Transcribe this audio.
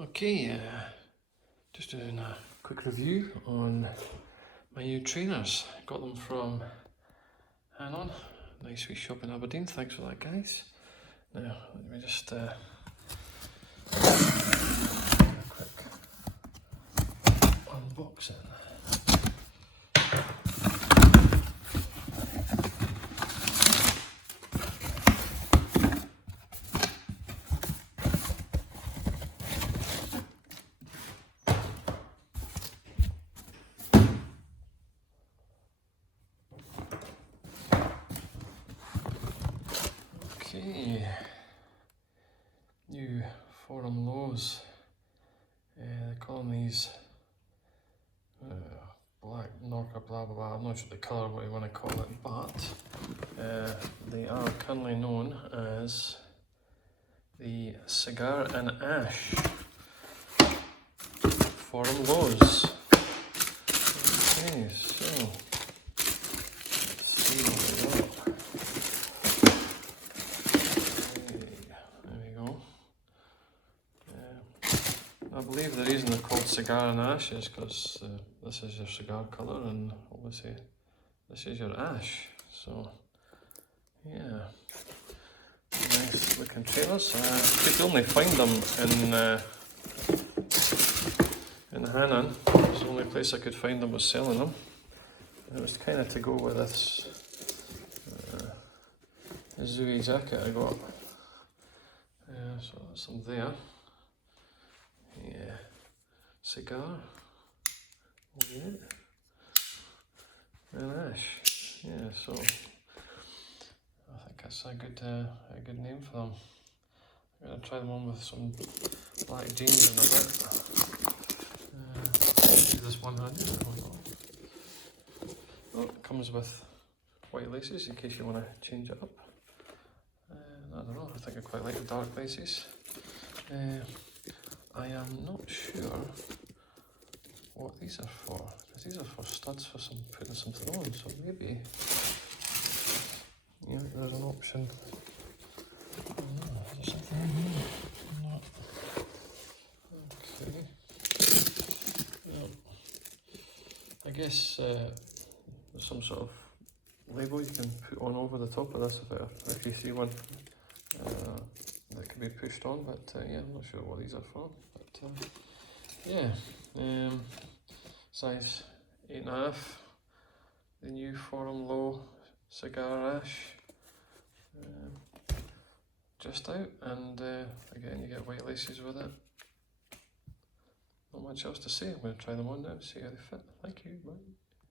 Okay, just doing a quick review on my new trainers. Got them from Hanon, nice wee shop in Aberdeen. Thanks for that, guys. Now let me just a quick unboxing. Okay, new Forum lows. They call them these black Norca blah blah blah. I'm not sure the colour, what you want to call it, but they are currently known as the Cigar and Ash Forum lows. Okay, so let's see what we got. I believe the reason they're called Cigar and Ash is because this is your cigar colour and obviously this is your ash. So yeah, nice looking trainers. You could only find them in Hanon. It's the only place I could find them was selling them. And it was kind of to go with this Zooey jacket I got. So that's them there. Yeah, Cigar, yeah, and Ash. Yeah, so I think that's a good name for them. I'm gonna try them on with some black jeans in a bit. Do this one handed. Oh, it comes with white laces in case you want to change it up. I don't know. I think I quite like the dark laces. I am not sure what these are for, because these are for studs for putting something on, so maybe, yeah, there's an option. Oh no, is there something in here? No. Okay. Well, I guess there's some sort of label you can put on over the top of this if you see one. That could be pushed on, but yeah, I'm not sure what these are for. But yeah, size 8.5. The new Forum Low Cigar Ash, just out, and again you get white laces with it. Not much else to say. I'm going to try them on now, see how they fit. Thank you. Bye.